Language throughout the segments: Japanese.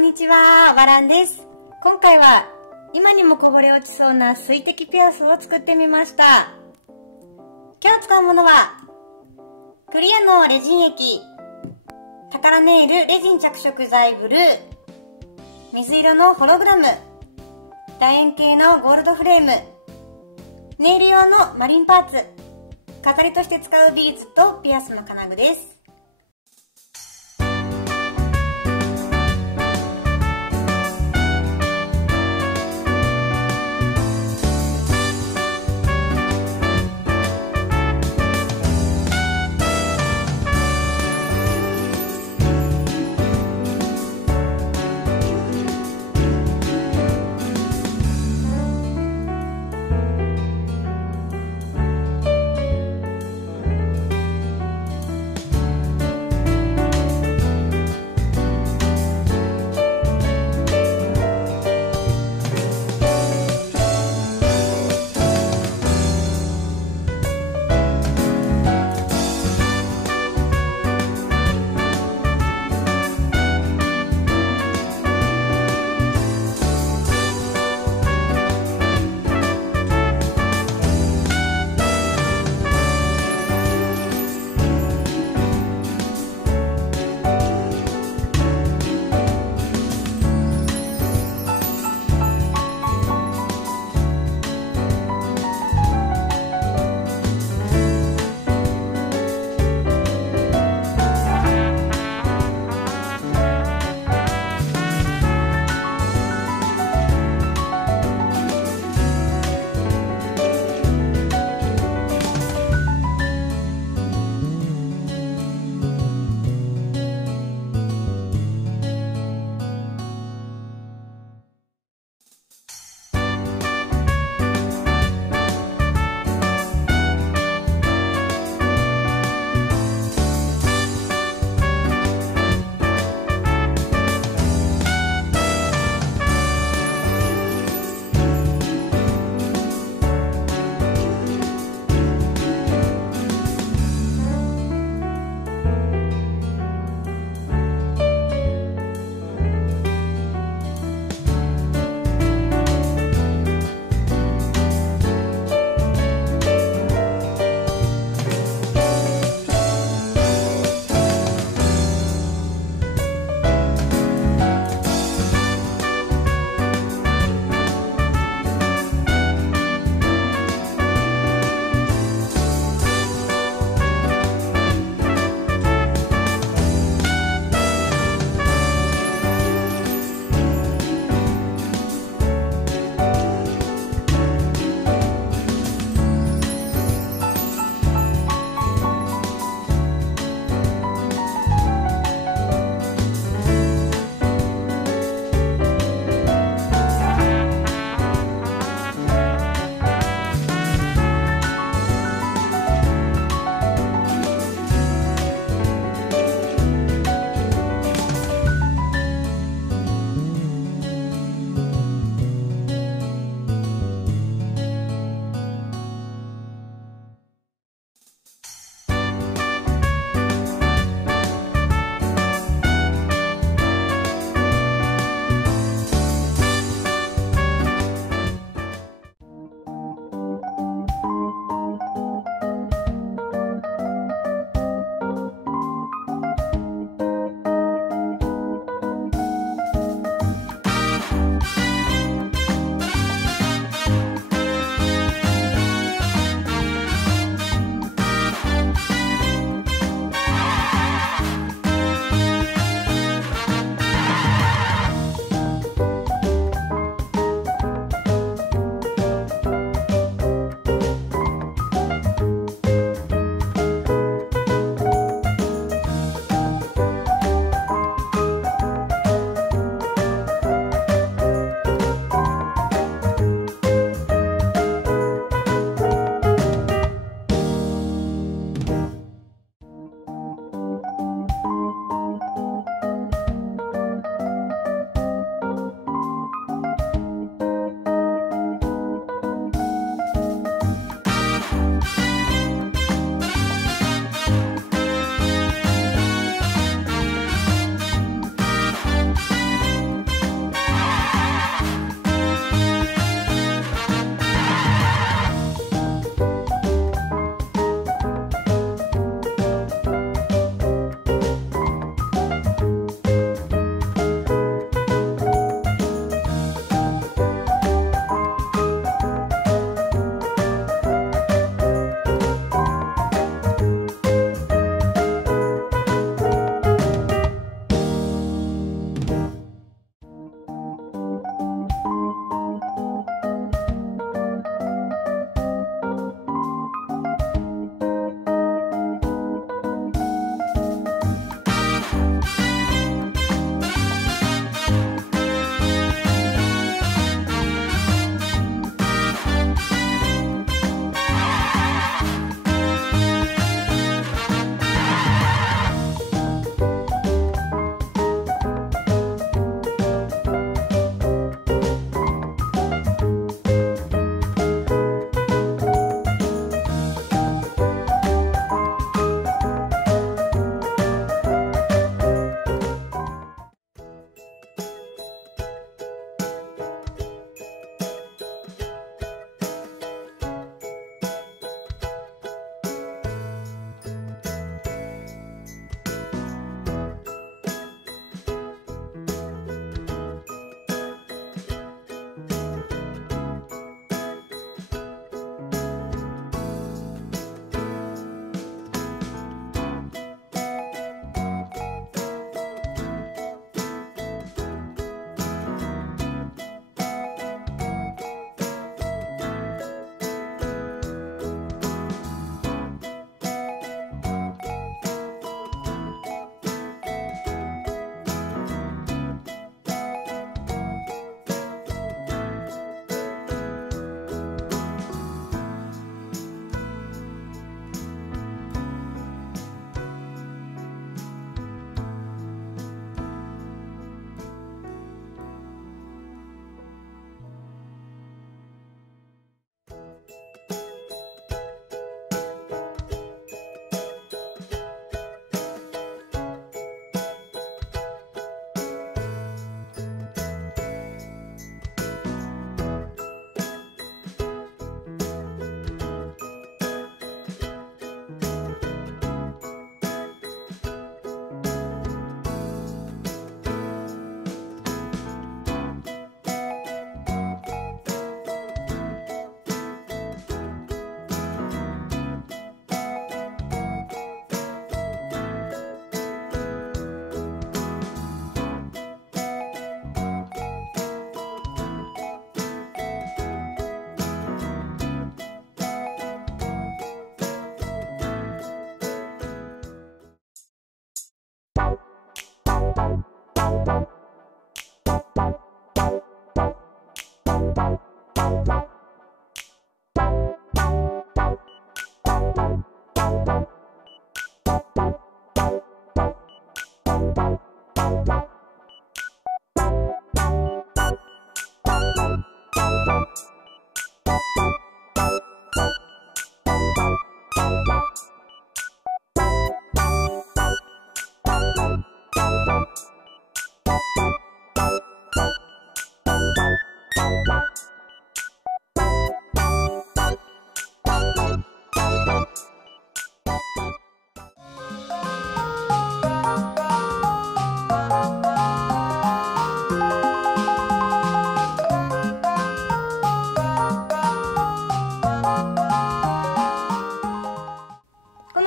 んにちは、おばらんです。今回は今にもこぼれ落ちそうな水滴ピアスを作ってみました。今日使うものはクリアのレジン液、TAKARAネイルレジン着色剤ブルー、水色のホログラム、楕円形のゴールドフレーム、ネイル用のマリンパーツ、飾りとして使うビーズとピアスの金具です。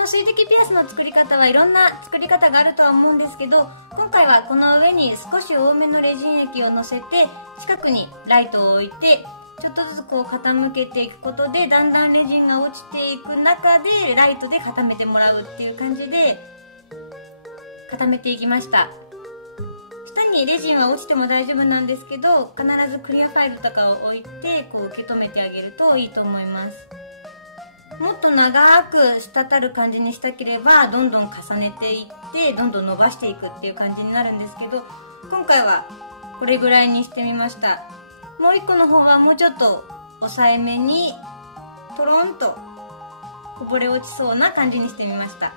水滴ピアスの作り方はいろんな作り方があるとは思うんですけど、今回はこの上に少し多めのレジン液をのせて近くにライトを置いてちょっとずつこう傾けていくことでだんだんレジンが落ちていく中でライトで固めてもらうっていう感じで固めていきました。下にレジンは落ちても大丈夫なんですけど、必ずクリアファイルとかを置いてこう受け止めてあげるといいと思います。もっと長く滴る感じにしたければどんどん重ねていってどんどん伸ばしていくっていう感じになるんですけど、今回はこれぐらいにしてみました。もう一個の方はもうちょっと抑えめにトロンとこぼれ落ちそうな感じにしてみました。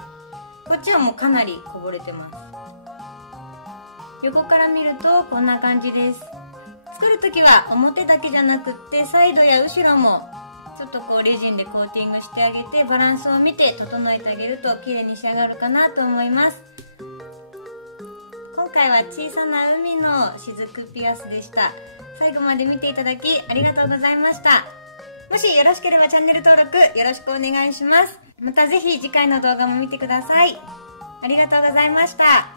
こっちはもうかなりこぼれてます。横から見るとこんな感じです。作る時は表だけじゃなくってサイドや後ろもちょっとこうレジンでコーティングしてあげてバランスを見て整えてあげると綺麗に仕上がるかなと思います。今回は小さな海の雫ピアスでした。最後まで見ていただきありがとうございました。もしよろしければチャンネル登録よろしくお願いします。またぜひ次回の動画も見てください。ありがとうございました。